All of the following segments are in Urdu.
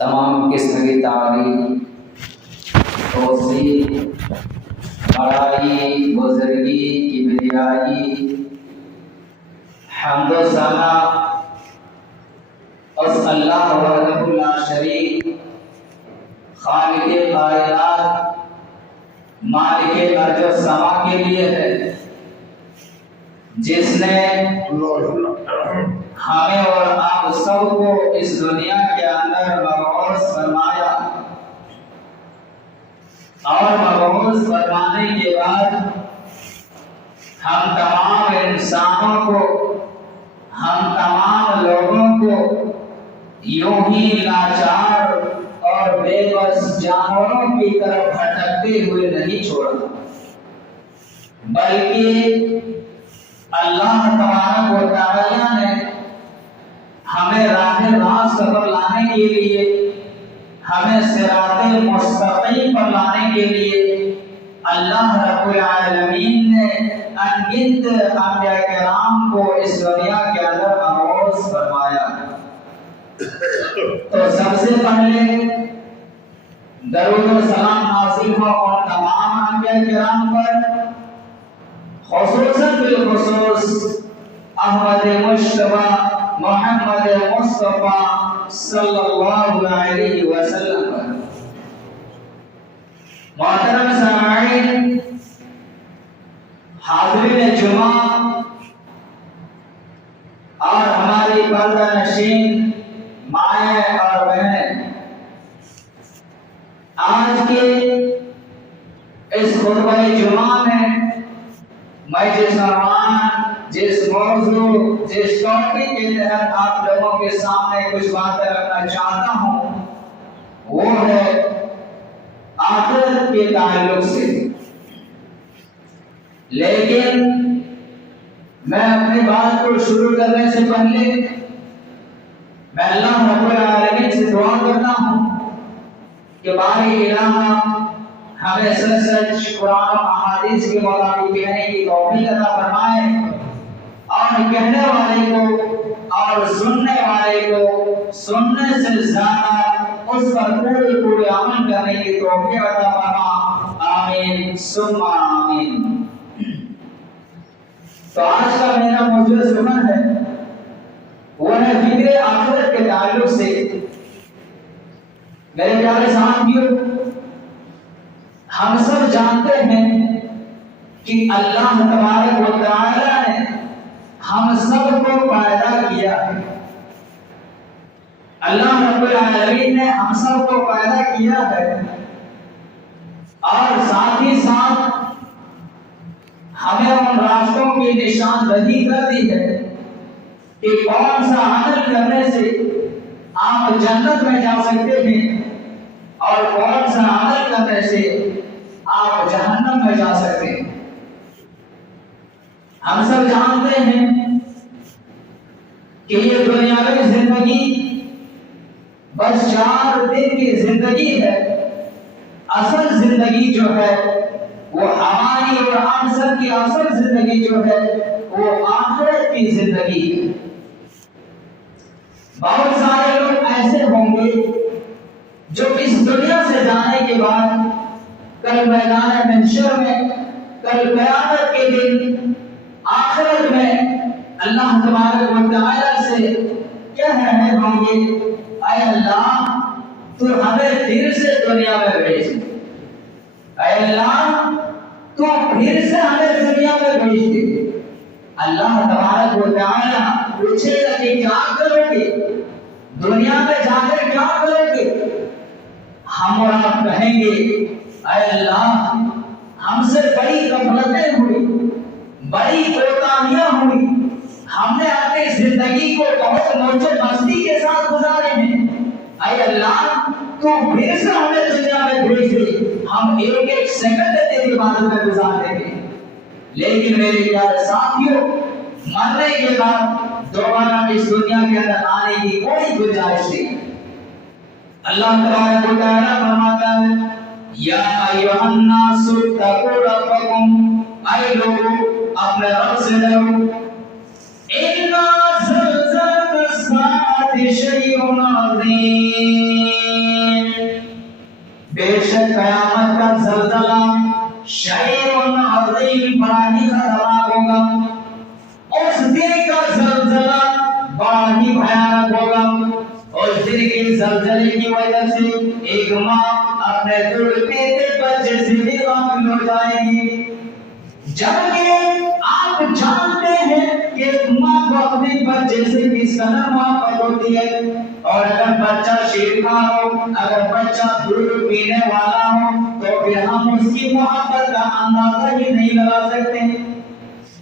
تمام قسم کی تعریف، توصیف، بڑائی، بزرگی، کبریائی، حمد و ثنا اس اللہ وحدہ لا شریک، خالق کائنات، مالک ارض و سما کے لیے ہے، جس نے ہمیں اور آپ سب کو اس دنیا کے اندر مبعوث فرمایا، اور مبعوث فرمانے کے بعد ہم تمام انسانوں کو، ہم تمام لوگوں کو یوں ہی لاچار اور بے بس جانوروں کی طرف بھٹکتے ہوئے نہیں چھوڑا، بلکہ اللہ تبارک و تعالی نے ہمیں راہ راست پر لانے کے لیے، ہمیں صراط مستقیم پر لانے کے لیے اللہ رب العالمین نے انگنت انبیاء کرام کو اس دنیا کے اندر مبعوث فرمایا۔ تو سب سے پہلے درود و سلام نازل ہو اور تمام انبیاء کرام پر، خصوصاً بالخصوص احمد مجتبی محمد مصطفیٰ صلی اللہ علیہ وسلم پر۔ محترم سامعین، حاضرین جمعہ اور ہماری پردہ نشین مائیں اور بہنیں، آج کے اس خطبہ جمعہ میں میں جس عنوان، جس موضوع، جس ٹاپک کے تحت آپ لوگوں کے سامنے کچھ باتیں رکھنا چاہتا ہوں، وہ ہے آخرت کے تعلق سے۔ لیکن میں اپنی بات کو شروع کرنے سے پہلے میں اللہ رب العالمین سے دعا کرتا ہوں کہ باری الہ ہمیں سچ سچ قرآن و احادیث کے مطابق کہنے کی توفیق عطا فرمائے، اور کہنے والے کو اور سننے والے کو سننے سے زیادہ اس پر پورے عمل کرنے کی توفیق عطا فرما، آمین ثم آمین۔ تو آج کا میرا موضوع سمن ہے، وہ ہے فکر آخرت کے تعلق سے۔ میرے پیارے ساتھیوں، ہم سب جانتے ہیں کہ اللہ تبارک و تعالی نے ہم سب کو پیدا کیا ہے۔ اللہ رب العالمین نے ہم سب کو پیدا کیا ہے، اور ساتھ ہی ساتھ ہمیں ان راستوں کی نشاندہی کر دی ہے کہ کون سا عمل کرنے سے آپ جنت میں جا سکتے ہیں اور کون سا عمل کرنے سے آپ جہنم میں جا سکتے ہیں۔ ہم سب جانتے ہیں کہ یہ دنیاوی زندگی بس 4 دن کی زندگی ہے، اصل زندگی جو ہے وہ ہماری اور ہم سب کی اصل زندگی جو ہے وہ آخرت کی زندگی ہے۔ بہت سارے لوگ ایسے ہوں گے جو اس دنیا سے جانے کے بعد کل میدان محشر میں، کل قیامت کے دن، آخرت میں اللہ تبارک و تعالی سے کہہ رہے ہوں گے، اے اللہ تو ہمیں پھر سے دنیا میں بھیج، اے اللہ تو پھر سے ہمیں دنیا میں بھیج دے۔ اللہ تبارک و تعالی پوچھے گا کہ کیا کرو گے، دنیا میں جا کر کیا کرو گے؟ ہم اور آپ کہیں گے، اے اللہ ہم سے بڑی غفلتیں ہوئی، بڑی کوتاہیاں ہوئی، ہم نے اپنی زندگی کو بہت موج و مستی کے ساتھ گزارے ہیں، اے اللہ تو پھر سے ہمیں دنیا میں بھیج دے، ہم ایک ایک سیکنڈ تیری عبادت میں گزار دیں گے۔ لیکن میرے پیارے ساتھیوں، مرنے کے بعد دوبارہ اس دنیا کے اندر آنے کی کوئی گنجائش نہیں۔ اللہ تبارک و تعالی فرماتا ہے، یا ایھا الناس اتقوا ربکم، اے لوگوں اپنے رب سے ڈرو، اِنَّ زَلْزَلَةَ السَّاعَةِ شيء عظيم بے شک قیامت کا زلزلہ شیء عظیم بڑا ہی خطرناک ہوگا اس دن کا زلزلہ بڑا ہی بھیانک ہوگا اس دن کے زلزلے کی وجہ سے ایک ماں اپنے دودھ پیتے بچے سے بھی غافل ہو جائے گی جبکہ آپ جانتے ہیں کہ ماں کو اپنے بچے سے کس قدر محبت ہوتی ہے اور اگر بچہ شیرخوار ہو اگر بچہ دودھ پینے والا ہو تو پھر ہم اس کی محبت کا اندازہ ہی نہیں لگا سکتے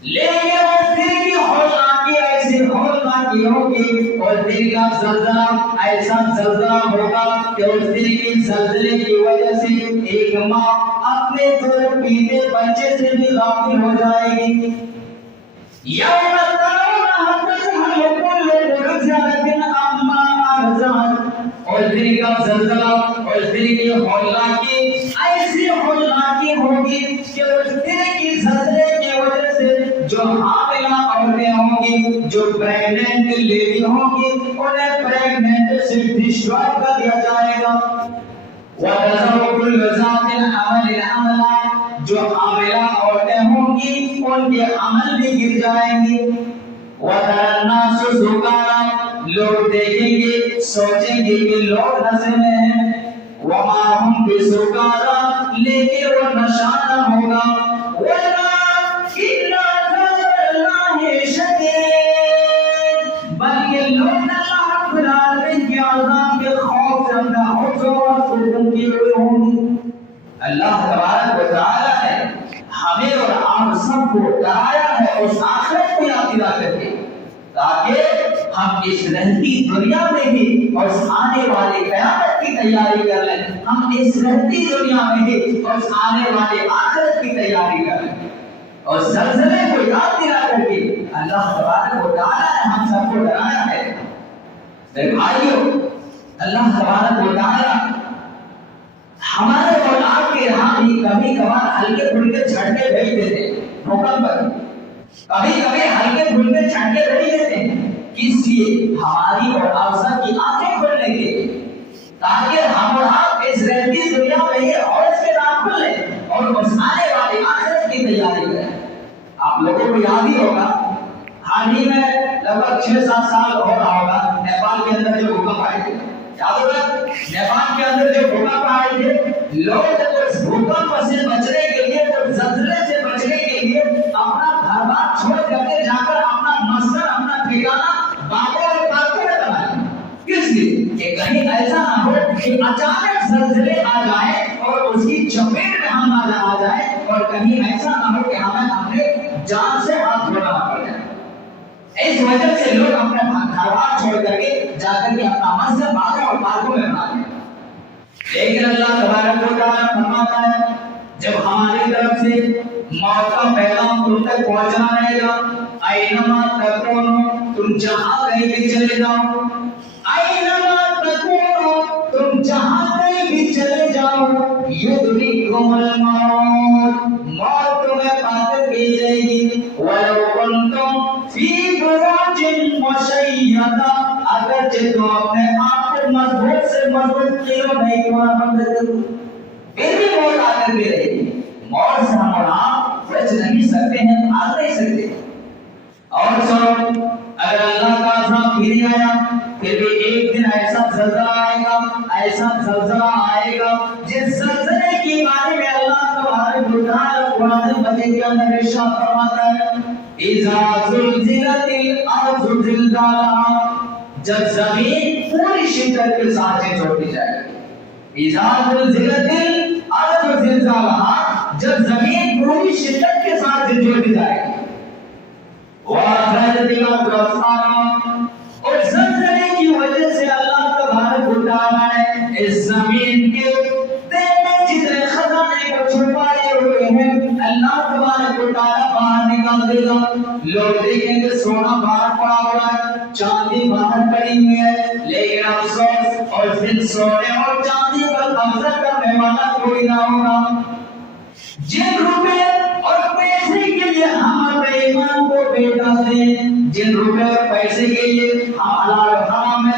لیکن اس دل کی ہولناکی ایسی ہولناکی ہوگی اور دل کا زلزلہ ایسا زلزلہ ہوگا کہ اس دل کی زلزلے کی وجہ سے ایک ماں اپنے دودھ پیتے بچے سے بھی غافل ہو جائے گی یوم ترونها تذهل كل مرضعة عما أرضعت اور دل کا زلزلہ اور دل کی ہولناکی ایسی ہولناکی ہوگی کہ اس دل کی زلزلے کی وجہ سے جو حاملہ عورتیں ہوں گی جو پریگننٹ لیڈی ہوں گی انہیں پریگننٹ سے ڈسٹرائے کر دیا جائے گا وَتَذَرُ كُلُّ ذَاتٍ حَمْلٍ حَمْلَهَا جو حاملہ عورتیں ہوں گی ان کے عمل بھی گر جائیں گے وَتَرَى النَّاسَ سُكَارَىٰ لوگ دیکھیں گے سوچیں گے کہ لوگ نشے میں ہیں وَمَا هُمْ بِسُكَارَىٰ لیکن وہ نشہ نہ ہوگا وَلَٰكِنَّ عَذَابَ اللَّهِ شَدِيدٌ بلکہ لوگ اللہ رب العالمین کے عذاب کے خوف سے اپنا حفظ و سکون کیے ہوئے ہوں گے اللہ تبارک و تعالی نے ہمیں اور آپ سب کو ڈرایا ہے اس آخرت کو یاد دلا کر کے تاکہ ہم اس رہتی دنیا میں بھی اور آنے والے قیامت کی تیاری کر لیں ہم اس رہتی دنیا میں بھی اور آنے والے آخرت کی تیاری کر لیں اور زلزلے کو یاد دلا کر کے اللہ تبارک و تعالی نے ہم سب کو ڈرایا ہے بھائیو اللہ تبارک و تعالی ہمارے اور آپ کے یہاں بھی کبھی کبھار ہلکے پھلکے جھٹکے بھیج دیتے ہیں بھوکم پر کبھی کبھی ہلکے پھلکے جھٹکے بھیج دیتے ہیں کس لیے ہماری اور آپ سب کی آنکھیں کھلنے کے تاکہ ہم اور آپ اس رہتی دنیا میں یہ اور اس کے نام کھل لیں اور اس آنے والی آخرت کی تیاری کریں آپ لوگوں کو یاد ہی ہوگا حال ہی میں لگ بھگ 6-7 سال ہو رہا ہوگا نیپال کے اندر جو بھوکم آئے تھے یاد ہوگا نیپال کے اندر جو بھوکم آئے تھے لوگ اس بھوکم سے بچنے کے لیے زلزلے سے بچنے کے لیے اپنا گھر بار چھوڑ کر کے جا کر اپنا مسکن اپنا ٹھکانہ باغوں اور پارکوں میں بنائے کس لیے کہ کہیں ایسا نہ ہو کہ اچانک زلزلے آ جائے اور اس کی چپیٹ میں ہم آ جائے اور کہیں ایسا نہ ہو کہ ہمیں اپنے جان سے ہاتھ دھونا پڑ جائے اس وجہ سے لوگ اپنے گھر بار چھوڑ کر کے جا کر کے اپنا مسجد باغوں اور پارکوں میں بناتے ہیں لیکن اللہ تبارک و تعالیٰ فرماتا ہے جب ہماری طرف سے موت کا پیغام تم تک پہنچنا رہے گا اینما تکونو تم جہاں کہیں بھی چلے جاؤ اینما تکونو تم جہاں کہیں بھی چلے جاؤ یدرککم الموت موت تمہیں پاتر کی جائے گی ولو کنتم فی بروج مشیدہ اگرچہ تم اپنے آپ کو مضبوط سے مضبوط کیوں نہیں ہونا بند کرو پھر بھی موت آ کر کے رہے گی موت سے ہم اور آپ بچ نہیں سکتے ہیں بھاگ نہیں سکتے اور سنو اگر اللہ کا عذاب بھی نہیں آیا پھر بھی ایک دن ایسا زلزلہ آئے گا جس زلزلے کے بارے میں اللہ تبارک و تعالی قرآن مجید کے اندر ارشاد فرماتا ہے اذا زلزلت الارض زلزالها جب زمین پوری شدت کے ساتھ چھوڑ دی جائے اذا زلزلت الارض زلزالها جب زمین پوری شدت کے ساتھ چھوڑ دی جائے واخرجت الارض اثقالها اور زلزلے کی وجہ سے اللہ تبارک و تعالی نے اس زمین کے جتنے خزانے کو چھپائے ہوئے ہیں اللہ تبارک و تعالی باہر نکال دے گا لوگ دیکھیں گے سونا باہر پڑا ہوا ہے چاندی باہر پڑی ہوئی ہے لیکن افسوس اور پھر سونے اور چاندی پر قبضہ کرنے والا کوئی نہ ہوگا جن روپے اور پیسے کے لیے ہم اپنے ایمان کو بیچ ڈالتے ہیں جن روپے اور پیسے کے لیے ہم حلال حرام میں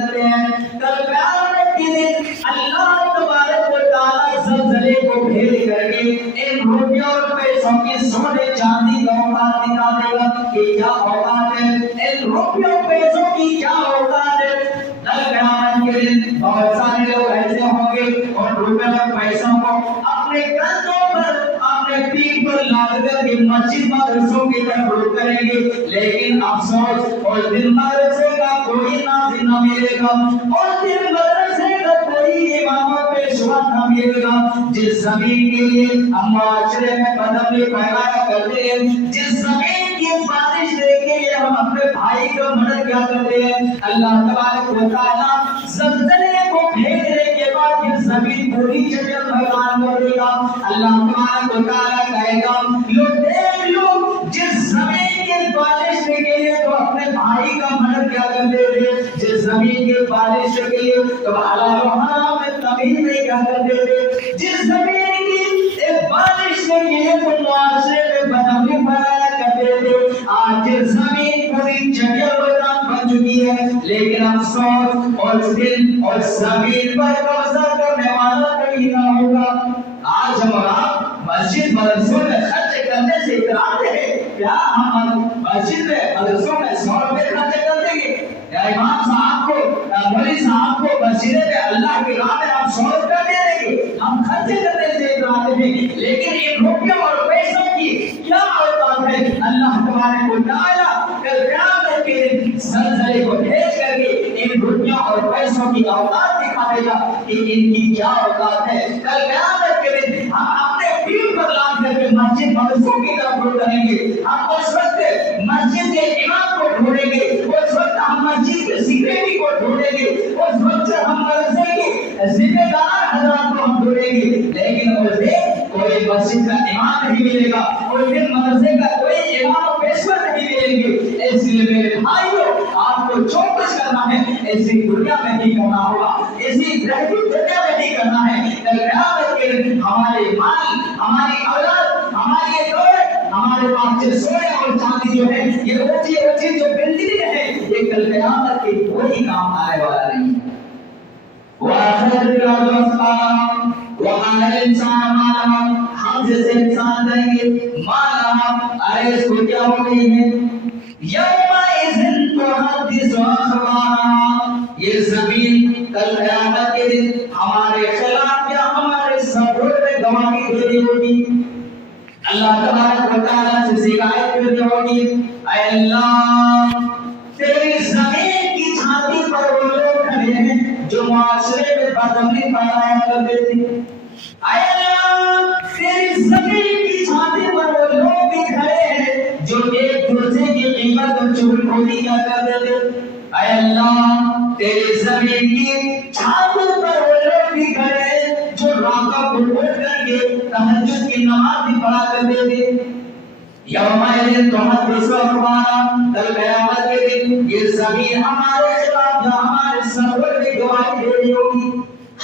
کرتے ہیں. کل قیامت کے دن اللہ تبارک و تعالیٰ زلزلے کو بھیج کر کے ان روپیوں اور پیسوں کی سونے چاندی کا اوقات نکالے گا کہ کیا اوقات ہے, ان روپیوں پیسوں کی کیا اوقات ہے. کل قیامت کے دن بہت سارے لوگ ایسے ہوں گے اور روپیوں اور پیسوں کو اپنے کندھوں پر اپنے پیٹھ پر لاد کر کے مسجد مدرسوں کی طرف رخ کریں گے, لیکن افسوس اس دن مدرسے کا کوئی ناظر نہ ملے گا, اس دن مدرسے کا کوئی امام و پیشوا نہ ملے گا. جس زمین کے لیے ہم معاشرے میں بدمزی پھیلایا کرتے ہیں, جس زمین کی بارش دیکھ کے ہم اپنے بھائی کا مدد کیا کرتے ہیں, اللہ تبارک و تعالیٰ زلزلے کو بھیجنے کے بعد یہ زمین پوری جگہ میدان کر دے گا. اللہ تبارک و تعالیٰ کہے گا لو دیکھ لو جس زمین کے بارش کے لیے تو اپنے بھائی کا مدد کیا کرتے تھے, جس زمین کے بارش کے لیے تو حلال و حرام میں تمیز نہیں کیا کرتے تھے, جس زمین کی بارش کے لیے تو معاشرے میں بدامنی پھیلایا کرتے تھے, آج یہ زمین پوری جگہ میدان بن چکی ہے. لیکن افسوس اس دن اور زمین پر قبضہ کرنے والا کوئی نہ ہوگا. آج ہم مسجد مدرسوں میں خرچ کرنے سے اتراتے ہیں, کیا ہم مسجد میں مدرسوں میں 100 روپے خرچ کر دیں گے, یا امام صاحب کو مولوی صاحب کو مسجد میں اللہ کی راہ میں ہم 100 روپے دے دیں گے, ہم خرچ کرنے سے اتراتے ہیں. لیکن ان روپیوں اور پیسوں کی کیا اوقات ہے. اللہ تبارک و تعالیٰ کل قیامت کے دن زلزلے کو بھیج کر کے ان روپیوں اور پیسوں کی اوقات دکھائے گا کہ ان کی کیا اوقات ہے. کل قیامت کے دن ہم اپنے پیٹ پر لاد کر کے مسجد مدرسوں کی طرف رخ کریں گے. ہم اس وقت مسجد کے امام کو ڈھونڈیں گے, اس وقت ہم مسجد کے سیکریٹری کو ڈھونڈیں گے, اس وقت ہم مدرسے کے ذمہ دار حضرات کو ہم ڈھونڈیں گے. لیکن اس دن کوئی مسجد کا امام نہیں ملے گا, اس دن مدرسے کا کوئی امام و پیشوا نہیں ملیں گے. اس لیے میرے بھائیوں, آپ کو جو کچھ کرنا ہے اسی دنیا میں نہیں کرنا ہوگا, اسی رہتی دنیا میں نہیں کرنا ہے. کل قیامت کے دن ہمارے مال, ہماری اولاد, ہماری دولت, ہمارے پاس جو سونے اور چاندی جو ہے, یہ اونچی اونچی جو بلڈنگیں ہیں, یہ کل قیامت کے کوئی کام آنے والا نہیں ہے. وآخر السلام وقال الانسان ما لها, ہم جیسے انسان کہیں گے ما لها, ارے اس کو کیا ہو گئی ہے. یومئذ تحدث اخبارها, یہ زمین کل قیامت کے دن ہمارے خلاف یا ہمارے سپورٹ میں گواہی دے رہی ہوگی. اللہ تبارک و تعالیٰ سے شکایت کر رہی ہوگی, اے اللہ تیری زمین کی چھاتی پر وہ لوگ کھڑے ہیں جو معاشرے میں بدامنی پھیلایا کرتے تھے. اے اللہ تیری زمین کی چھاتی پر وہ لوگ بھی کھڑے ہیں جو ایک دوسرے کی قیمت اور چغل خوری کیا کرتے تھے. اے اللہ تیری زمین کی چھاتی پر وہ لوگ بھی کھڑے ہیں جو راتوں کو اٹھ کر کے تہجد کی نماز بھی پڑھا کرتے تھے. یومئذ تحدث اخبارها, کل قیامت کے دن یہ زمین ہمارے خلاف یا ہمارے سپورٹ میں گواہی دے رہی ہوگی.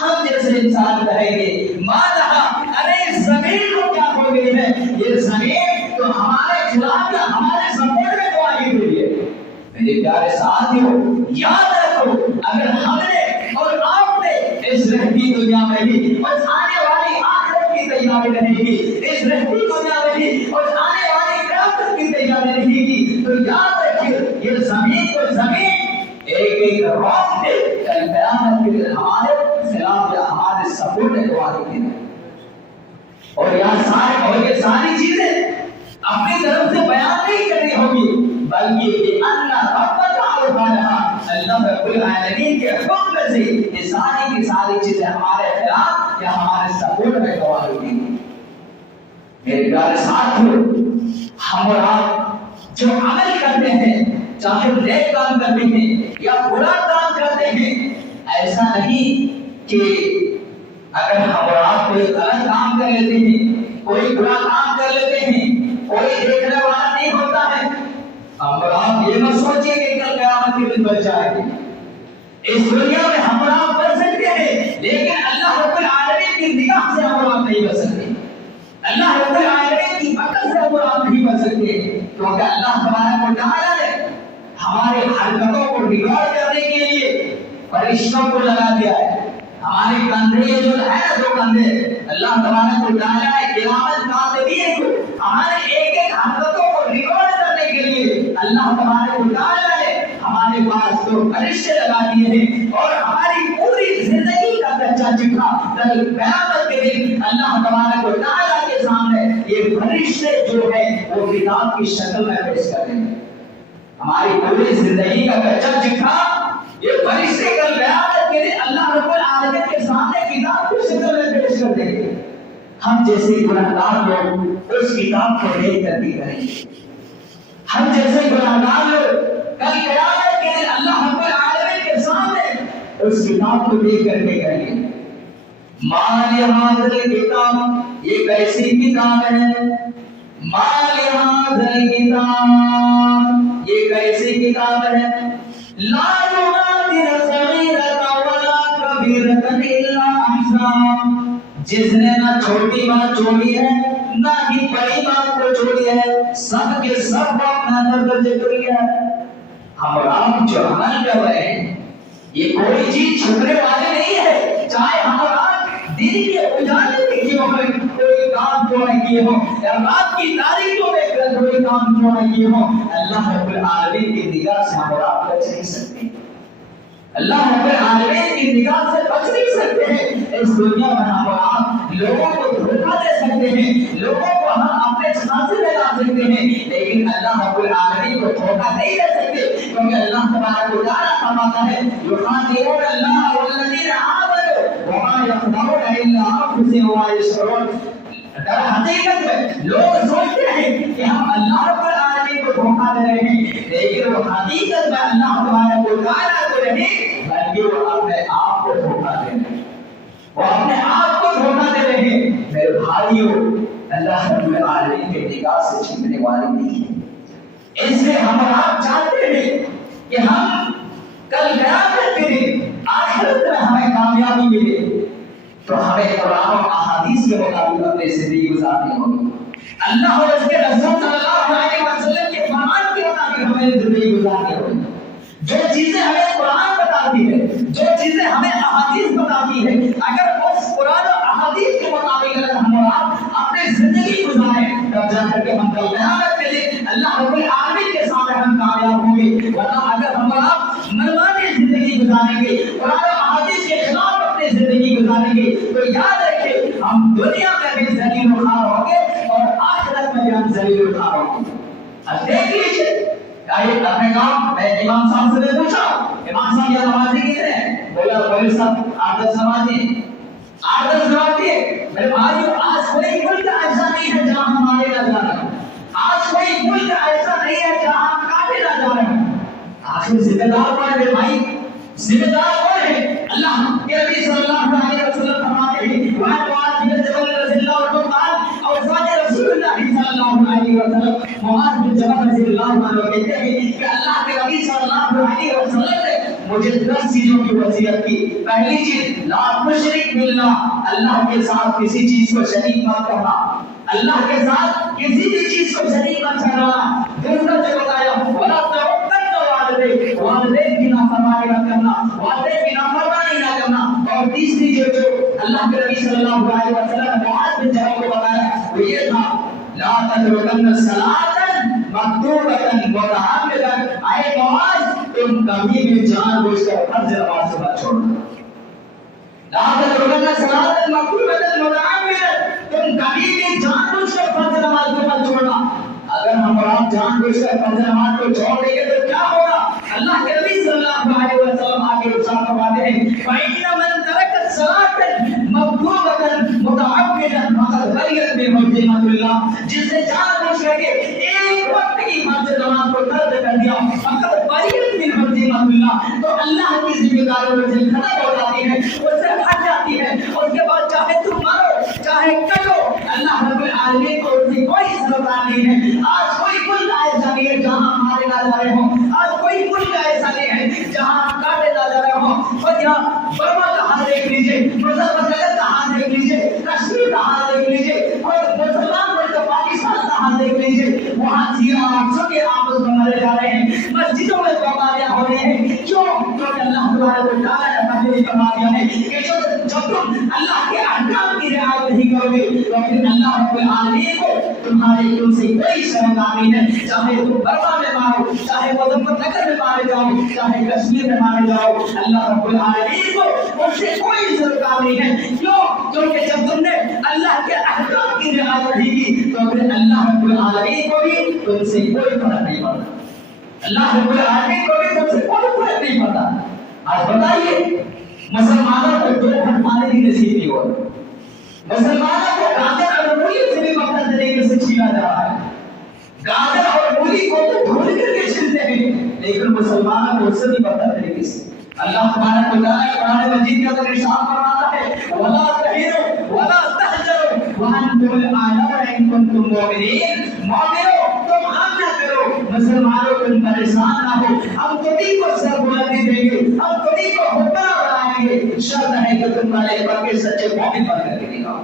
ہم جیسے انسان کہیں گے ما لها, ارے اس زمین کو کیا ہو گئی ہے, یہ زمین تو ہمارے خلاف یا ہمارے سپورٹ میں گواہی دے رہی ہے. میرے پیارے ساتھیوں, یاد رکھو اگر ہم نے اور آپ نے اس رہتی دنیا میں بھی اور آنے والی آخرت کی تیاری نہیں کی, اس رہتی دنیا میں بھی اور آنے والی قیامت کی تیاری نہیں کی, تو یاد رکھیے یہ زمین تو زمین ایک ایک روز میں کل قیامت کے دن ہمارے خلاف یا ہمارے سپورٹ میں گواہی دے. اور یہ ساری چیزیں اپنی طرف سے بیان نہیں کرنی ہوگی, بلکہ یہ اللہ رب العالمین کے حکم سے یہ ساری کی ساری چیزیں ہمارے خلاف یا ہمارے سپورٹ میں گواہی دیں گی. میرے پیارے ساتھیوں, ہم اور آپ جو عمل کرتے ہیں, چاہے نیک کام کرتے ہیں یا برا کام کرتے ہیں, ایسا نہیں کہ اگر ہم اور آپ کوئی غلط کام کر لیتے ہیں, کوئی برا کام کر لیتے ہیں, کوئی دیکھنے والا نہیں ہوتا ہے. ہم اور آپ یہ نہ سوچیں کہ کل قیامت کے دن بچ جائیں گے. اس دنیا میں ہم اور آپ بچ سکتے ہیں, لیکن اللہ رب العالمین کی نگاہ سے ہم اور آپ نہیں بچ سکتے. اللہ رب العالمین کی عقل سے ہم اور آپ نہیں بچ سکتے, کیونکہ اللہ تبارک و تعالیٰ نے ہمارے حرکتوں کو ریکارڈ کرنے کے لیے فرشتوں کو لگا دیا ہے. ہمارے کندھے یہ جو ہے نا دو کندھے اللہ تبارک و تعالیٰ نے قیامت کاتبین کو ہمارے ایک ایک حرکتوں کو ریکارڈ کرنے کے لیے اللہ تبارک و تعالیٰ نے ہمارے پاس دو فرشتے لگا دیے ہیں. اور ہماری پوری زندگی کا کچا چٹھا کل قیامت کے دن اللہ تبارک و تعالیٰ کے سامنے یہ فرشتے جو ہے وہ کتاب کی شکل میں پیش کریں گے. ہماری پوری زندگی کا کچا چٹھا یہ فرشتے کل قیامت کے دن اللہ رب العالمین کے سامنے کتاب کی شکل میں پیش کر دیں گے. ہم جیسے گناہگار لوگ اس کتاب کو دیکھ کر بھی کریں گے. ہم جیسے گناہگار لوگ کل قیامت کے دن اللہ رب العالمین کے سامنے اس کتاب کو دیکھ کر کے کریں گے. مال حاضر کتاب یہ کیسی کتاب ہے؟ مال حاضر کتاب یہ کیسی کتاب ہے؟ لا یغادر صغیرۃ ولا کبیرۃ الا احصاها جس نے نہ چھوٹی بات چھوڑی ہے نہ ہی بڑی بات کو چھوڑی ہے، سب کے سب کو اپنا درج کر لیا ہے. ہم آپ جو عمل کر رہے ہیں یہ کوئی چیز چھپنے والی نہیں ہے. چاہے ہم آپ دن کے اجالے میں کیوں ہو کوئی کام کیوں نہ کیے ہوں یا رات کی تاریکیوں میں کوئی کام کیوں نہ کیے ہوں، اللہ رب العالمین کی نگاہ سے ہم آپ بچ نہیں سکتے. اللہ رب العالمین کی نگاہ سے بچ نہیں سکتے ہیں. اس دنیا میں ہم آپ لوگوں کو دھوکہ دے سکتے ہیں، لوگوں کو ہم اپنے چھانسے میں لا سکتے ہیں، لیکن اللہ رب العالمین کو دھوکہ نہیں دے سکتے. کیونکہ اللہ تبارک و تعالیٰ فرماتا ہے یخادعون اللہ والذین آمنوا وما یخدعون الا انفسهم وما یشعرون. در حقیقت میں لوگ سوچتے ہیں کہ ہم اللہ رب العالمین کو دھوکہ دے رہے ہیں، لیکن وہ حقیقت میں اللہ تبارک و تعالیٰ کو نہیں بلکہ وہ اپنے آپ کو دھوکہ دے رہے ہیں. وہ اپنے آپ کو دھوکہ دے رہے ہیں. میرے بھائیوں اللہ رب العالمین کے نگاہ سے چھپنے والی نہیں ہے. اس لیے ہم آپ چاہتے ہیں کہ ہم کل قیامت کے دن آخرت میں ہمیں کامیابی ملے تو ہمیں قرآن و احادیث کے مطابق اپنی زندگی گزارنی ہوگی. اللہ اور اس کے رسول صلی اللہ علیہ وسلم کے فرمان کے مطابق ہمیں زندگی گزارنی ہوگی. جو چیزیں ہمیں قرآن بتاتی ہے، جو چیزیں ہمیں احادیث بتاتی ہے، اگر اس قرآن و احادیث کے مطابق اگر ہم آپ اپنی زندگی گزاریں تب جا کر کے ہم کل قیامت کے دن اللہ رب العالمین کے سامنے ہم کامیاب ہوں گے. ورنہ اگر ہم آپ منمانی زندگی گزاریں گے، قرآن و احادیث کے خلاف اپنی زندگی گزاریں گے تو یاد رکھیں ہم دنیا میں بھی ذلیل و خوار ہوں گے اور آخرت میں بھی ہم ذلیل و خوار ہوں گے. اب دیکھ لیجیے اپنے گاؤں میں امام صاحب سے پوچھا امام صاحب یہ نمازی کتنے ہیں؟ بولا پولیس صاحب 8-10 نمازی 8-10 نمازی ہے. میرے بھائیو آج کوئی ملک ایسا نہیں ہے جہاں ہم مارے نہ جا رہے ہیں. آج کوئی ملک ایسا نہیں ہے جہاں ہم کاٹے نہ جا رہے ہیں. آخر ذمہ دار کون ہے میرے بھائی؟ ذمہ دار کون ہے؟ اللہ کے نبی صلی اللہ علیہ وسلم فرماتے ہیں وَعَنْ مُعَاذ بن جبل رضی اللہ عنہ قال اوصاني رسول اللہ صلی اللہ علیہ وسلم. معاذ بن جبل رضی اللہ عنہ کہتے ہیں کہ اللہ کے نبی صلی اللہ علیہ وسلم نے مجھے 10 چیزوں کی وصیت کی. پہلی چیز لا تشرک باللہ، اللہ کے ساتھ کسی چیز کو شریک مت کرنا، اللہ کے ساتھ کسی بھی چیز کو شریک مت کرنا. دوسرا جو بتایا ولا تعقد والدین کی نافرمانی نہ کرنا، والدین کی نافرمانی نہ کرنا. اور تیسری جو اللہ کے نبی صلی اللہ علیہ وسلم نے معاذ بن جبل کو بتایا وہ یہ تھا لا تتركن الصلاة مكتوبة متعمدا. اے معاذ تم کبھی بھی جان بوجھ کر فرض نماز سے مت چھوڑنا. لا تتركن الصلاة مكتوبة متعمدا، تم کبھی بھی جان بوجھ کر فرض نماز سے مت چھوڑنا. اگر ہم اور آپ جان بوجھ کر فرض نماز کو چھوڑ دیں گے تو کیا ہوگا؟ اللہ کے نبی صلی اللہ علیہ وسلم آگے ارشاد فرماتے ہیں فَإِنَّ مَن تَرَكَ الصَّلَاةَ مَكْتُوبَةً مُتَعَمِّدًا فَقَدْ بَرِئَ مِنْ حُرْمَةِ اللَّهِ. جس نے جان بوجھ کر کے ایک وقت کی فرض نماز کو ترک کر دیا فقط بریت من حرمت اللہ، تو اللہ کی ذمہ داری اس سے ختم ہو جاتی ہے، اس سے ہٹ جاتی ہے. اس کے بعد چاہے تم مارو چاہے کٹو اللہ رب العالمین کو اس سے کوئی سروکار نہیں ہے. آج کوئی ملک ایسا نہیں ہے جہاں مارے نہ جا رہے ہوں، آج کوئی ملک ایسا نہیں ہے جہاں کاٹے نہ جا رہے ہوں. اور یہاں برما کا حال دیکھ لیجیے، مظفر کا حال دیکھ لیجیے، کشمیر کا حال دیکھ لیجیے، اور مسلمان ملک پاکستان کا حال دیکھ لیجیے. وہاں سب کے آپس میں مارے جا رہے ہیں، مسجدوں میں قوالیاں ہو رہے ہیں. کیوں؟ کیونکہ اللہ تبارک و تعالیٰ بھی فرما دیا ہے کہ جب تم اللہ کے احکام کی رعایت نہیں کرو گے تو پھر اللہ رب العالمین کو تم سے کوئی سرگرمی نہیں، چاہے تم برما میں مارو، چاہے مظفر نگر میں مارے جاؤ، چاہے کشمیر میں مارے جاؤ، اللہ رب العالمین کو ان سے کوئی سرگرمی نہیں۔ کیوں؟ کیونکہ جب تم نے اللہ کے احکام کی رعایت نہیں کی تو پھر اللہ رب العالمین کو بھی تم سے کوئی فرق نہیں پڑتا، اللہ رب العالمین کو بھی تم سے کوئی فرق نہیں پڑتا۔ آج بتائیے مسلمانوں کو 2 گھنٹے پانی بھی نصیب نہیں ہو رہا، مسلمانوں کو گاجر اور مولی سے بھی مقصد طریقے سے چھینا جا رہا ہے، گاجر اور مولی کو تو دھول کر کے چھیلتے ہیں لیکن مسلمانوں کو اس سے بھی مقصد طریقے سے اللہ تبارک و تعالیٰ قرآن مجید کا ارشاد فرماتا ہے وَلَا تَهِنُوا وَلَا تَحْزَنُوا وَأَنْتُمُ الْأَعْلَوْنَ إِن كُنتُم مُّؤْمِنِينَ۔ مومنوں تم غم نہ کرو، مسلمانوں تم پریشان نہ ہو، ہم تمہیں کو سربلندی دیں گے، ہم تمہیں کو حکمراں بنائیں گے، شرط ہے کہ تم پہلے پکے سچے مومن بن کر کے دکھاؤ،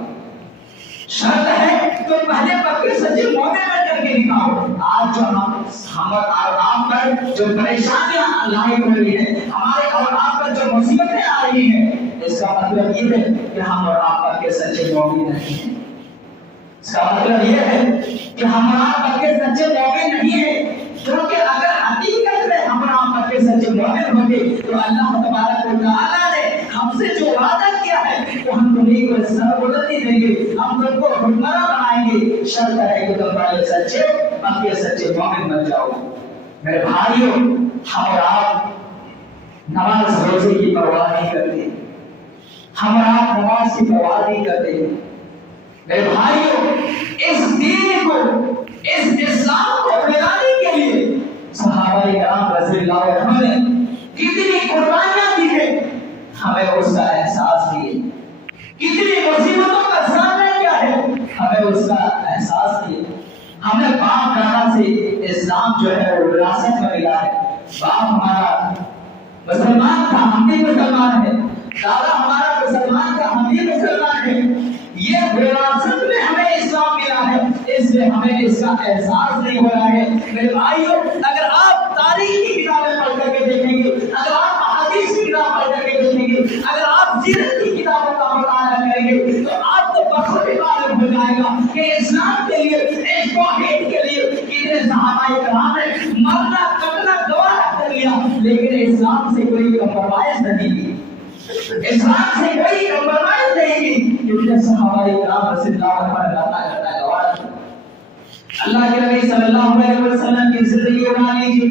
شرط ہے تم پہلے پکے سچے مومن بن کر کے دکھاؤ۔ آج جو ہم اور آپ پر جو پریشانیاں لاحق ہو رہی ہیں، ہمارے اور آپ پر جو مصیبتیں آ رہی ہیں، اس کا مطلب یہ ہے کہ ہم اور آپ پر کے سچے مومن نہیں ہیں۔ اس کا مطلب یہ ہے کہ ہم اور آپ پر کے سچے مومن نہیں ہیں، کیونکہ اگر حقیقت میں ہم اور آپ پر کے سچے مومن ہوتے تو اللہ تبارک و تعالیٰ نے ہم سے جو وعدہ کیا ہے کہ ہم تمہیں کو سربلندی دیں گے، ہم تم کو حکمراں بنائیں گے، شرط ہے کہ تم پہلے سچے پکے سچے مومن بن جاؤ۔ میرے بھائیوں، ہم اور آپ نماز روزے کی پرواہ نہیں کرتے، ہم اور آپ نماز کی پرواہ نہیں کرتے۔ میرے بھائیوں، اس دین کو، اس اسلام کو پھیلانے کے لیے صحابہ کرام رضی اللہ عنہم نے کتنی قربانیاں دی ہیں، ہمیں اس کا احساس نہیں ہے، کتنی مصیبتوں کا سامنا کیا ہے، ہمیں اس کا احساس نہیں ہے۔ ہمیں باپ دادا سے اسلام جو ہے وہ وراثت میں ملا ہے، باپ ہمارا مسلمان تھا، ہم بھی مسلمان ہیں، دادا ہمارا مسلمان تھا، ہم بھی مسلمان ہیں، یہ وراثت میں ہمیں اسلام ملا ہے، اس لیے ہمیں اس کا احساس نہیں ہو رہا ہے۔ میرے بھائیوں، اگر آپ تاریخ کی کتابیں پڑھ کر کے دیکھیں گے، اگر آپ احادیث کی کتاب پڑھ کر کے دیکھیں گے، اگر آپ سیرت کی کتابوں کا مطالعہ کریں گے تو آپ کو بخود معلوم ہو جائے گا کہ اسلام کے لیے، اس توحید کے لیے کتنے صحابہ کرام نے مرنا کٹنا گوارا کر لیا، لیکن اسلام سے کوئی کمپرومائز نہیں کی، اسلام سے کوئی کمپرومائز نہیں کی، کیونکہ صحابہ کرام رضی اللہ عنہم گوارا کیا۔ اللہ کے نبی صلی اللہ علیہ وسلم کی زندگی اٹھا لیجیے،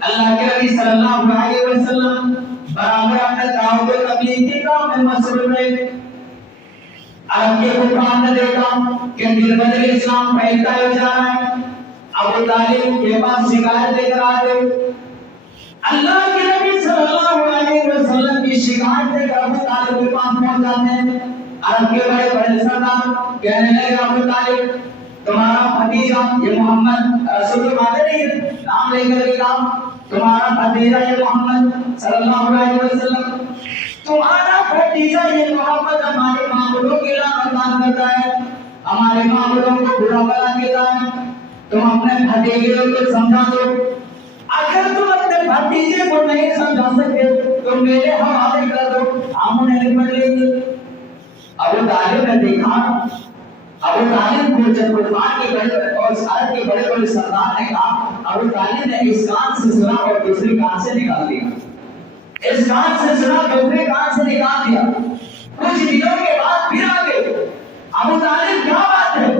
اللہ کے نبی صلی اللہ علیہ وسلم برابر اپنے دعوت و تبلیغ کے کام میں مصروف رہے۔ عرب کے حکام نے دیکھا کہ دن بدل اسلام پھیلتا ہی جا رہا ہے، ابو طالب کے پاس شکایت لے کر آ گئے۔ اللہ کے نبی صلی اللہ علیہ وسلم کی شکایت لے کر ابو طالب کے پاس پہنچ جاتے ہیں۔ عرب کے بڑے بڑے سردار کہنے لگے ابو طالب تمہارا بھتیجا یہ محمد رسول مادری نام لے کر کے کہا، تمہارا بھتیجا یہ محمد صلی اللہ علیہ وسلم، تمہارا بھتیجا یہ محمد ہمارے معبودوں کی لعنت کرتا ہے، ہمارے معبودوں کو برا بلا کہتا ہے، تم اپنے بھتیجے کو سمجھا دو، اگر تم اپنے بھتیجے کو نہیں سمجھا سکتے تو میرے حوالے کر دو، ہم انہیں نپٹ لیں گے۔ ابو طالب نے دیکھا، ابو طالب کو جب قربان کے بڑے اور عرب کے بڑے بڑے سردار نے کہا، ابو طالب نے اس کان سے سنا اور دوسری کان سے نکال دیا، اس کان سے سنا دوسرے کان سے نکال دیا۔ کچھ دنوں کے بعد پھر آ گئے، ابو طالب کیا بات ہے؟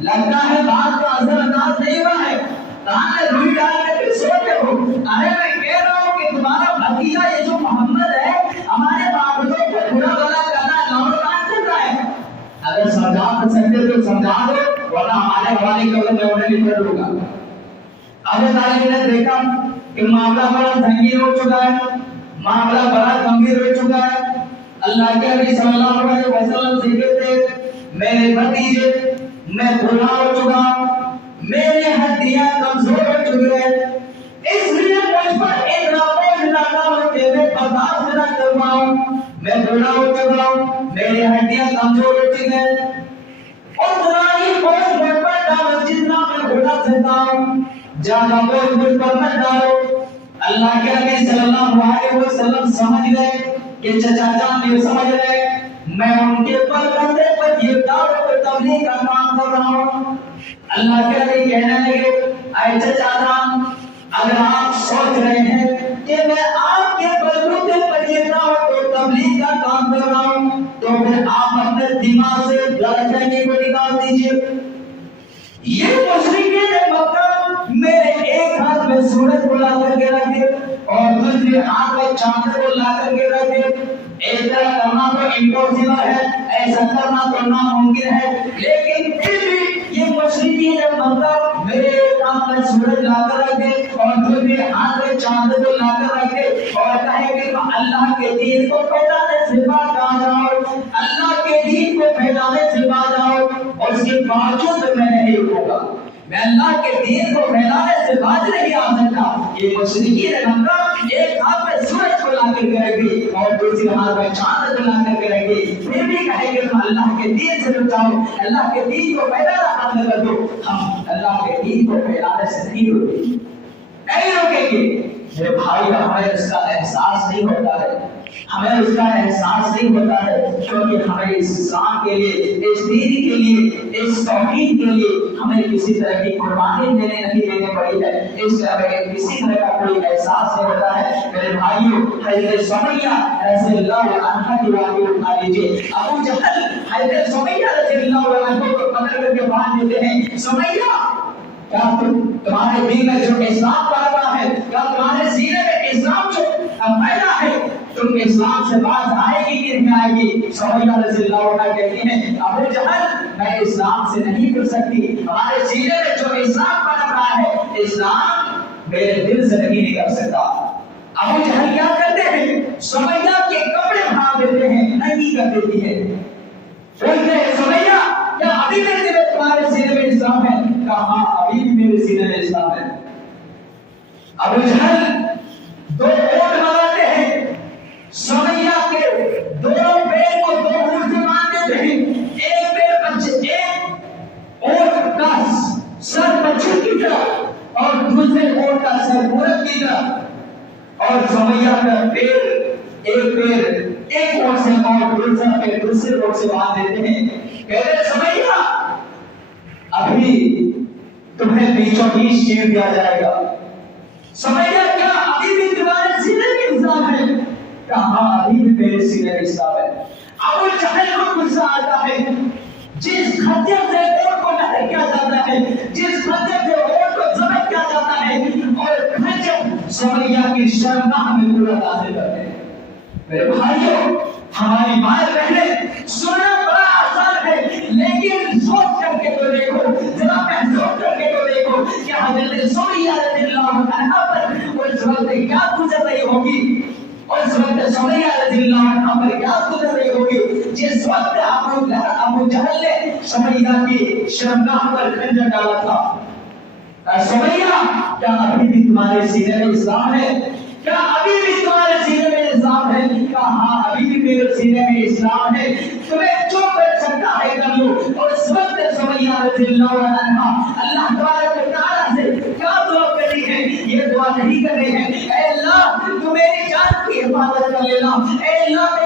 لگتا ہے بات کا اثر انداز نہیں ہوا ہے، کان میں روئی ڈال کے پھر سوتے ہو۔ ارے میں کہہ رہا ہوں کہ تمہارا بھتیجا یہ جو محمد ہے ہمارے معبودوں کو برا بلا کرنا لوٹ کاٹ کرتا ہے، اگر سمجھا سکتے تو سمجھا دو ورنہ ہمارے حوالے کرو، میں انہیں نپٹ لوں گا۔ ابو طالب نے دیکھا کہ معاملہ بڑا سنگین ہو چکا ہے، معاملہ بڑا گمبھیر ہو چکا ہے۔ اللہ کے نبی صلی اللہ علیہ وسلم سے کہتے میرے بھتیجے میں بوڑھا ہو چکا ہوں، میرے ہڈیاں کمزور ہو چکی ہیں، اس لیے مجھ پر اتنا بوجھ نہ ڈالو کہ میں برداشت نہ کر پاؤں، میں بوڑھا ہو چکا ہوں، میری ہڈیاں کمزور ہو چکی ہیں، اتنا ہی بوجھ مجھ پر ڈالو جتنا میں اٹھا سکتا ہوں، زیادہ بوجھ مجھ پر مت ڈالو۔ اللہ کے نبی صلی اللہ علیہ وسلم سمجھ گئے کہ چچا جان نہیں سمجھ رہے میں ان کے پر کندھے پر یہ دعوت و تبلیغ کا کام کر رہا ہوں. اللہ کے نبی کہنے لگے اے چچا جان اگر آپ سوچ رہے ہیں کہ میں آپ کے بلبوتے پر یہ دعوت و تبلیغ کا کام کر رہا ہوں تو پھر آپ اپنے دماغ سے غلطفہمی کو نکال دیجئے. یہ مشرکین مکہ میرے ایک ہاتھ میں سورج کو لا کر کے رکھے اور دوسرے ہاتھ میں چاند کو لا کر کے رکھے. ایسا کرنا تو امپوسیبل ہے, ایسا کرنا تو ناممکن ہے, لیکن پھر بھی یہ مشرکین مکہ میرے ایک ہاتھ میں سورج لا کر رکھے اور دوسرے ہاتھ میں چاند کو لا کر رکھے اور کہے کہ اللہ کے دین کو پھیلانے سے باز آ جاؤ, اللہ کے دین کو پھیلانے سے باز آؤ, اور اس کے باوجود میں نہیں رکوں گا, میں اللہ کے دین کو پھیلانے سے باز نہیں آ سکتا. یہ مشرکین مکہ ایک ہاتھ میں سورج کو لا کر کے رکھی اور دوسرے ہاتھ میں چاند کو لا کر کے رکھی, پھر بھی کہے کہ تم اللہ کے دین سے بچاؤ, اللہ کے دین کو پھیلانا بند کر دو. ہم اللہ کے دین کو پھیلانے سے نہیں روکیں گے. میرے بھائی ہمیں اس کا احساس نہیں ہوتا ہے, ہمیں اس کا احساس نہیں ہوتا ہے, کیونکہ ہمیں اس اسلام کے لیے, اس دین کے لیے, اس توحید کے لیے ہمیں کسی طرح کی قربانی نہیں دینے پڑی ہے, اس طرح کسی طرح کا کوئی احساس نہیں ہوتا ہے. میرے بھائیوں حضرت سمیہ رضی اللہ عنہ کی بات اٹھا لیجیے. ابو جہل حضرت سمیہ رضی اللہ عنہ کو پکڑ کر کے باندھ دیتے ہیں, سمیہ کیا تمہارے دل میں جو اسلام پڑا ہے, کیا تمہارے سینے میں اسلام جو پھیلا ہے, تم اسلام سے باز آئے گی کہ نہیں آئے گی؟ سمیہ رضی اللہ عنہ کہتی ہیں ابو جہل میں اسلام سے نہیں کر سکتی, ہمارے سینے میں جو اسلام پڑا رہا ہے اسلام میرے دل سے نہیں نکل سکتا. ابو جہل کیا کرتے ہیں, سمیہ کے کپڑے پھاڑ دیتے ہیں, ننگی کر دیتی ہے. بولتے ہیں سمیہ کیا ابھی بھی تمہارے سینے میں اسلام ہے؟ کہا ہاں ابھی بھی میرے سینے میں اسلام ہے. ابو جہل دو اونٹ لگاتے ہیں, سمیہ کے دونوں پیر کو دو اونٹ سے باندھ دیتے ہیں, ایک پیر بچے ایک اونٹ کا سر بچے کی طرف اور دوسرے اونٹ کا سر عورت کی طرف, اور سمیہ کا پیر ایک اونٹ سے اور دوسرا پیر دوسرے اونٹ سے باندھ دیتے ہیں. کہتے ہیں سمیہ ابھی تمہیں بیچوں بیچ چیر دیا جائے گا. سمیہ کیا ابھی بھی تمہارے سینے میں اسلام ہے؟ کہا ابھی بھی میرے سینے میں اسلام ہے. ابو جہل کو غصہ آتا ہے, جس خنجر سے اونٹ کو نہر کیا جاتا ہے, جس خنجر سے اونٹ کو ذبح کیا جاتا ہے, اور خنجر سمیہ کی شرمگاہ میں قوت حاصل کرتے ہیں. میرے بھائیوں ہماری مائیں بہنیں سننا بڑا آسان ہے, لیکن سوچ کر کے تو دیکھو, ذرا محسوس کر کے تو دیکھو کہ حضرت سمیہ رضی اللہ عنہ پر اس وقت کیا گزر رہی ہوگی, اس وقت سمیہ رضی اللہ عنہ پر کیا گزر رہی ہوگی جس وقت ابو جہل نے سمیہ کی شرمگاہ پر خنجر ڈالا تھا. سمیہ کیا ابھی بھی تمہارے سینے میں اسلام ہے؟ کیا ابھی بھی تمہارے سینے میں اسلام ہے؟ کہا ہاں ابھی بھی میرے سینے میں اسلام ہے. تمہیں جو کر سکتا ہے کر لو. اور اس وقت سمیہ رضی اللہ عنہ اللہ تبارک و تعالیٰ سے کیا دعا کر رہی ہے؟ یہ دعا نہیں کر رہے ہیں اے اللہ تو میری جان کی حفاظت کر لینا, اے اللہ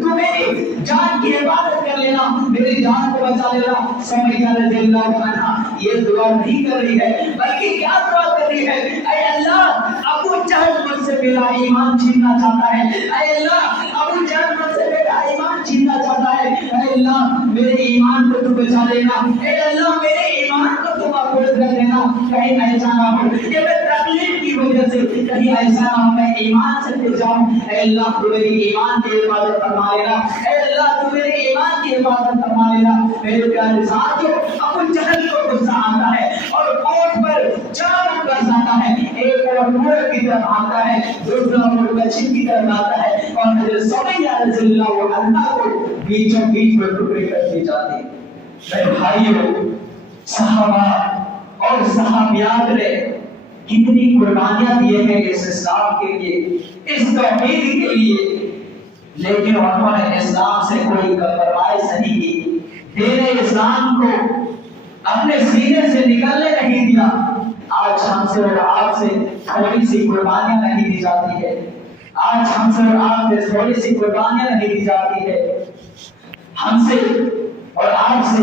تو میری جان کی حفاظت کر لینا, میری جان کو بچا لینا. سمیہ رضی اللہ عنہ یہ دعا نہیں کر رہی ہے, بلکہ کیا دعا کر رہی ہے, اے اللہ ابو جہل مجھ سے میرا ایمان چھیننا چاہتا ہے, اے اللہ ابو جہل مجھ سے میرا ایمان چھیننا چاہتا ہے, اے اللہ میرے ایمان کو تو بچا لینا, اے اللہ میرے ایمان کو تو محفوظ کر لینا. کہیں ایسا نہ ہو کہ میں تکلیف کی وجہ سے کہیں ایسا نہ ہو میں ایمان سے گر جاؤں. اے اللہ تو میری ایمان کی حفاظت فرما لینا, اے اللہ تو میرے ایمان کی حفاظت فرما لینا. میرے پیارے ساتھیوں ابو جہل کو غصہ آتا ہے اور اونٹ پر چار برس آتا ہے, ایک اونٹ مورت کی طرف آتا ہے, دوسرا اونٹ بچھڑ کی طرف آتا ہے, اور حضرت سمیہ رضی اللہ عنہ کو بیچوں بیچ میں ٹکڑے کر دی جاتی. میرے بھائیوں صحابہ اور صحابیات نے کتنی قربانیاں دیے ہیں اس اسلام کے لیے, اس توحید کے لیے, لیکن انہوں نے اسلام سے کوئی کمپرومائز نہیں کی. دین اسلام کو اپنے سینے سے نکلنے نہیں دیا. آج ہم سے اور آپ سے تھوڑی سی قربانیاں نہیں دی جاتی ہے. آج ہم سے اور آپ سے تھوڑی سی قربانیاں نہیں دی جاتی ہے. ہم سے اور آپ سے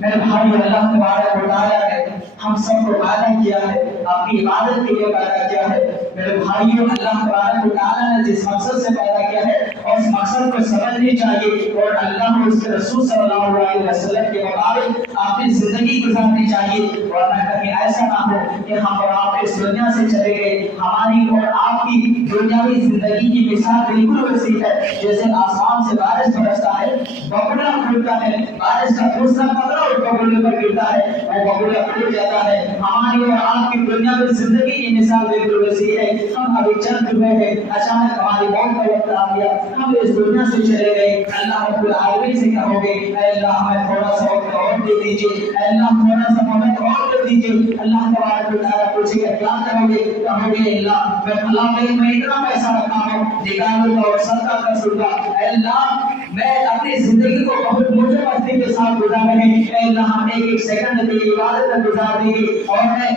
میرے بھائی اللہ تبارک و تعالیٰ نے ہم سب کو پیدا کیا ہے، اپنی عبادت کے لیے پیدا کیا ہے. میرے بھائیوں، اللہ تبارک و تعالیٰ نے جس مقصد سے پیدا کیا ہے اور اس مقصد کو سمجھنی چاہیے اور اللہ اور اس کے رسول صلی اللہ علیہ وسلم کے مطابق اپنی زندگی گزارنی چاہیے. ورنہ کہیں ایسا نہ ہو کہ ہم اور آپ اس دنیا سے چلے گئے، ہماری اور آپ کی دنیاوی زندگی کی مثال بالکل ویسی ہے جیسے آسمان سے بارش برستا ہے، بگڑا پھوٹتا ہے، بارش کا دوسرا قطرہ اور بگڑے پر گرتا ہے، وہ بگڑا پھوٹ جاتا ہے. ہماری اور آپ کی دنیاوی زندگی کی مثال بالکل ویسی ہے. ہم ابھی چل چکے ہیں، اچانک ہماری موت کا وقت آ گیا، ہم اس دنیا سے چلے گئے. اللہ رب العالمین سے کہو گے اے اللہ ہمیں تھوڑا سا وقت اور دے دیجیے، اے اللہ تھوڑا سا وقت اور دے دیجیے. اللہ تبارک و تعالیٰ پوچھے گا کیا کرو گے؟ کہو گے اللہ میں اتنا پیسہ رکھا ہوں، نکالوں گا اور صدقہ کر دوں گا. اے اللہ میں اپنی زندگی کو بہت موجے مستی کے ساتھ گزاریں گے. اے اللہ ہم ایک ایک سیکنڈ کی عبادت میں گزار دیں گے اور میں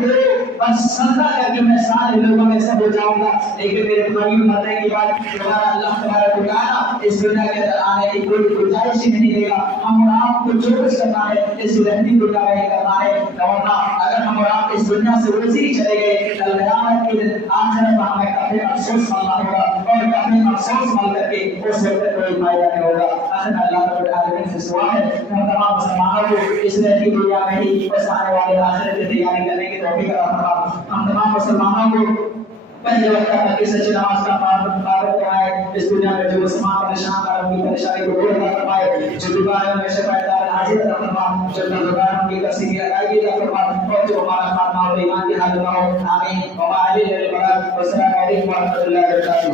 تیرے بس صدقہ کر کے میں سارے لوگوں میں سے ہو جاؤں گا. لیکن میرے بھائی مرنے کے بعد دوبارہ اللہ تبارک و تعالیٰ اس دنیا کے اندر آنے کی کوئی گنجائش ہی نہیں دے گا. ہم اور آپ کو جو کچھ کرنا ہے اس رہتی دنیا میں ہی کرنا ہے. ورنہ اگر ہم اور آپ اس دنیا سے ویسے ہی چلے گئے، کل قیامت کے دن آخرت میں ہمیں کافی افسوس ملنا ہوگا اور کافی افسوس مل کر کے اس وقت کوئی فائدہ نہیں ہوگا. آخر اللہ رب العالمین سے دعا ہے کہ ہم تمام مسلمانوں کو اس رہتی دنیا میں ہی بس آنے والے آخرت کی تیاری کرنے کی توفیق عطا فرما. ہم تمام مسلمانوں کو پہلے وقت کی سچی نماز کا پابند کرائے. اس دنیا میں جو مسلمان پریشان ہے ان کی پریشانی کو دور فرمائے، جو بیمار میں شفا دار حاضر عطا فرما، جو نگہبان کی کثیر ادائیگی عطا فرما اور جو ہمارا خاتمہ اور ایمان کی حالت ہو. آمین. وما علیہ البلاغ. والسلام علیکم ورحمۃ اللہ وبرکاتہ.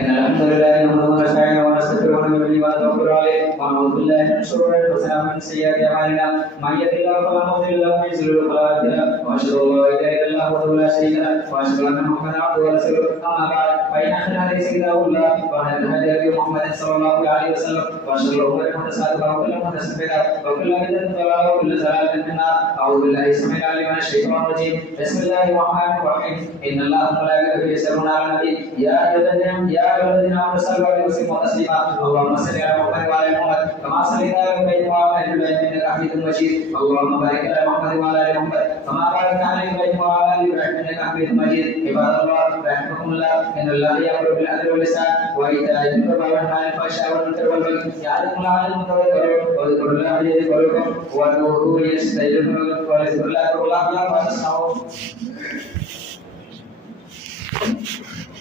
إن الحمد لله نحمده ونستعينه ونستغفره ونؤمن به ونتوكل عليه ونعوذ بالله من شرور أنفسنا ومن سيئات أعمالنا. من يهده الله فلا مضل له ومن يضلل فلا هادي له. وأشهد أن لا إله إلا الله وحده لا شريك له وأشهد أن محمدا عبده ورسوله. أما بعد فإن خير الحديث كتاب الله وخير الهدي هدي محمد صلى الله عليه وسلم وشر الأمور محدثاتها وكل محدثة بدعة وكل بدعة ضلالة وكل ضلالة في النار. أعوذ بالله السميع العليم من الشيطان الرجيم. بسم الله الرحمن الرحيم. إن الله وملائكته يصلون على النبي يا أيها الذين آمنوا صلوا عليه وسلموا تسليما. اللهم صل على محمد وعلى آل محمد كما صليت على إبراهيم وعلى آل إبراهيم إنك حميد مجيد. اللهم بارك على محمد وعلى آل محمد كما باركت على إبراهيم وعلى آل إبراهيم إنك حميد مجيد. عباد الله رحمكم الله، إن الله يأمر بالعدل والإحسان وإيتاء ذي القربى وينهى عن الفحشاء والمنكر والبغي يعظكم لعلكم تذكرون. واذكروا الله يذكركم وادعوه يستجب لكم ولذكر الله أكبر. الله لا تسمعون.